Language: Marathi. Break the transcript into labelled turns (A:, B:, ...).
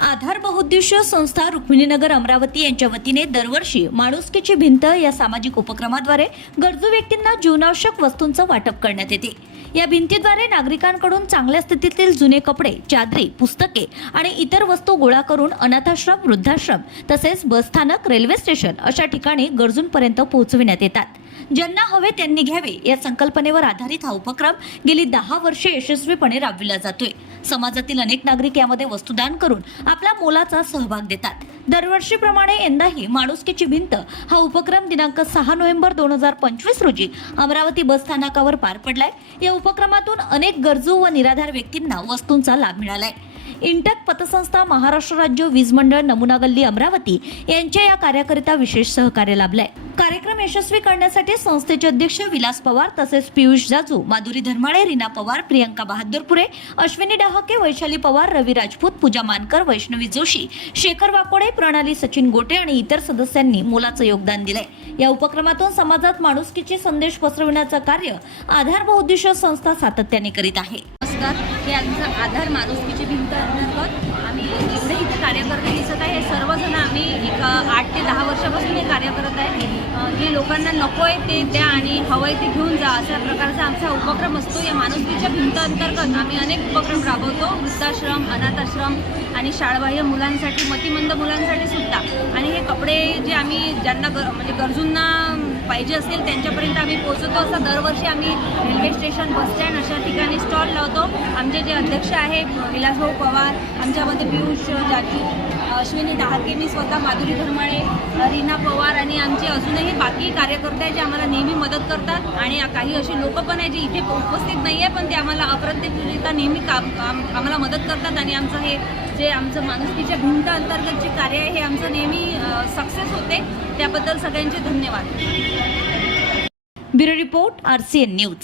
A: आधार बहुउद्देशीय संस्था रुक्मिणीनगर अमरावती यांच्या वतीने दरवर्षी माणुसकीची भिंत या सामाजिक उपक्रमाद्वारे गरजू व्यक्तींना जीवनावश्यक वस्तूंचं वाटप करण्यात येते. या भिंतीद्वारे नागरिकांकडून चांगल्या स्थितीतील जुने कपडे चादरी पुस्तके आणि इतर वस्तू गोळा करून अनाथाश्रम वृद्धाश्रम तसेच बसस्थानक रेल्वे स्टेशन अशा ठिकाणी गरजूंपर्यंत पोहोचविण्यात येतात. ज्यांना हवे त्यांनी घ्यावे. या संकल्पनेवर आधारित हा उपक्रम गेली दहा वर्षे यशस्वीपणे राबविला जातोय. समाजातील अनेक नागरिक यामध्ये वस्तुदान करून आपला मोलाचा सहभाग देतात. दरवर्षीप्रमाणे यंदाही माणुसकीची भिंत हा उपक्रम दिनांक सहा नोव्हेंबर दोन हजार पंचवीस रोजी अमरावती बस स्थानकावर पार पडलाय. या उपक्रमातून अनेक गरजू व निराधार व्यक्तींना वस्तूंचा लाभ मिळालाय. इंटक पतसंस्था महाराष्ट्र राज्य वीज मंडळ नमुना गल्ली अमरावती यांच्या या कार्याकरिता विशेष सहकार्य लाभलंय. कार्यक्रम यशस्वी करण्यासाठी संस्थेचे अध्यक्ष विलास पवार तसेच पियुष जाजू माधुरी धर्माळे रीना पवार प्रियंका बहादूरपुरे अश्विनी डहाके वैशाली पवार रवी राजपूत पूजा मानकर वैष्णवी जोशी शेखर वाकोडे प्रणाली सचिन गोटे आणि इतर सदस्यांनी मोलाचं योगदान दिलंय. या उपक्रमातून समाजात माणुसकीचे संदेश पसरविण्याचं कार्य आधार बहुद्देश संस्था सातत्याने करीत आहे.
B: असतात हे आमचं आधार माणुसकीची भिंत अंतर्गत. आम्ही एवढे इथे कार्यकर्ते दिसत आहे. हे सर्वजण आम्ही एक आठ ते दहा वर्षापासून हे कार्य करत आहे. जे लोकांना नको आहे ते द्या आणि हवं आहे ते घेऊन जा अशा प्रकारचा आमचा उपक्रम असतो. या माणुसकीच्या भिंत अंतर्गत आम्ही अनेक उपक्रम राबवतो. वृद्धाश्रम अनाथाश्रम आणि शाळाबाह्य मुलांसाठी मतिमंद मुलांसाठी सुद्धा. आणि हे कपडे जे आम्ही ज्यांना गर म्हणजे गरजूंना पाहिजे असेल त्यांच्यापर्यंत आम्ही पोहोचतो असं दरवर्षी आम्ही रेल्वे स्टेशन बसस्टँड अशा ठिकाणी आमचे जे अध्यक्ष आहे विलासभाऊ पवार आमच्यामध्ये पियुष जाजू अश्विनी डहाके मी स्वतः माधुरी धर्माळे रीना पवार आणि आमचे अजूनही बाकी कार्यकर्ते आहे जे आम्हाला नेहमी मदत करतात. आणि काही असे लोक पण आहेत जे इथे उपस्थित नाही आहे पण ते आम्हाला अप्रत्यक्षरित्या नेहमी काम आम्हाला मदत करतात. आणि आमचं हे जे आमचं माणुसकीच्या भिंत अंतर्गत जे कार्य आहे हे आमचं नेहमी सक्सेस होते. त्याबद्दल सगळ्यांचे धन्यवाद.
A: Bureau report RCN news.